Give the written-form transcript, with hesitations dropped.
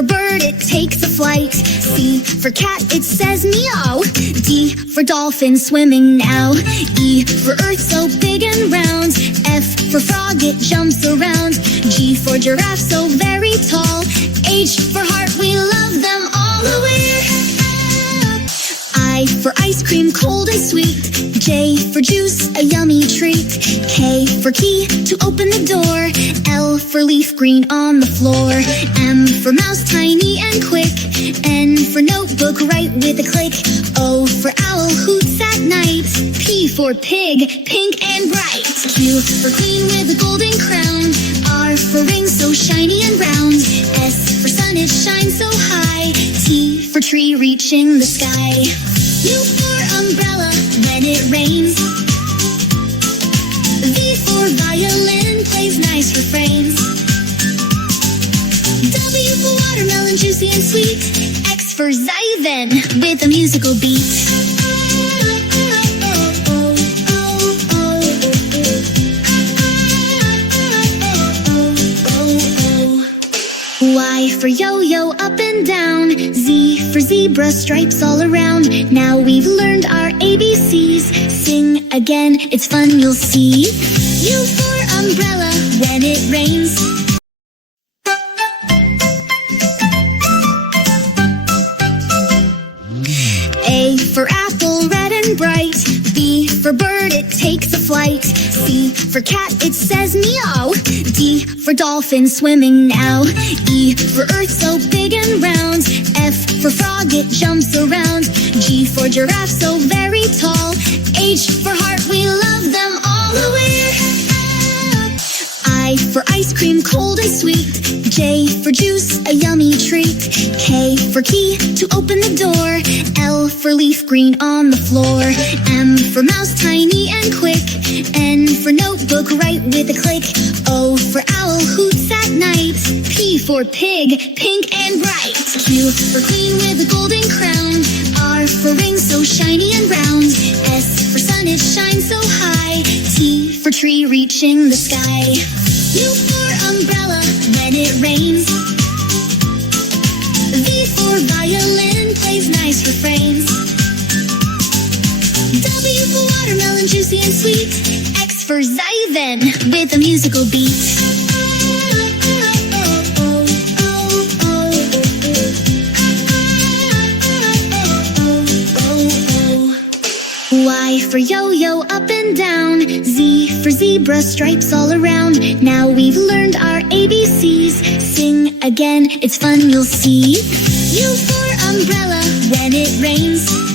for bird, it takes a flight. C for cat, it says meow. D for dolphin, swimming now. E for earth, so big and round. F for frog, it jumps around. G for giraffe, so very tall. H for heart, we love them all. We're I for ice cream, cold and sweet. J for juice, a yummy treat. K for key, to open the door. L for leaf, green on the floor. M for mouse, tiny and quick. N for notebook, write with a click. O for owl, hoots at night. P for pig, pink and bright. Q for queen with a golden crown. R for ring, so shiny and round. S for sun, it shines so high. T for tree, reaching the sky. U for umbrella, when it rains. V for violin, plays nice refrains. W for watermelon, juicy and sweet. X for Zyven, with a musical beat. Y for yo-yo, up and down. Z for zebra, stripes all around. Now we've learned our ABCs. Sing again, it's fun, you'll see. U for umbrella, when it rains. A for apple, red and bright. B for bird, it takes a flight. C for cat, it says meow. D for dolphin, swimming now. E for earth, so big and round. F for frog, it jumps around. G for giraffe, so very tall. H for heart, we love them all. We're I for ice cream, cold and sweet. J for juice, a yummy treat. K for key, to open the door. L for leaf, green on the floor. M for mouse, tiny and quick. N for notebook, write with a click. O for owl, hoots at night. P for pig, pink and bright. Q for queen with a golden crown. R for ring, so shiny and round. S for sun, it shines so high. T for tree, reaching the sky. U for umbrella, when it rains. V for violin, plays nice refrains. W for watermelon, juicy and sweet. X for Zyven, with a musical beat. Y for yo-yo, up and down. Z for zebra, stripes all around. Now we've learned our ABCs. Sing again, it's fun, you'll see. U for umbrella, when it rains.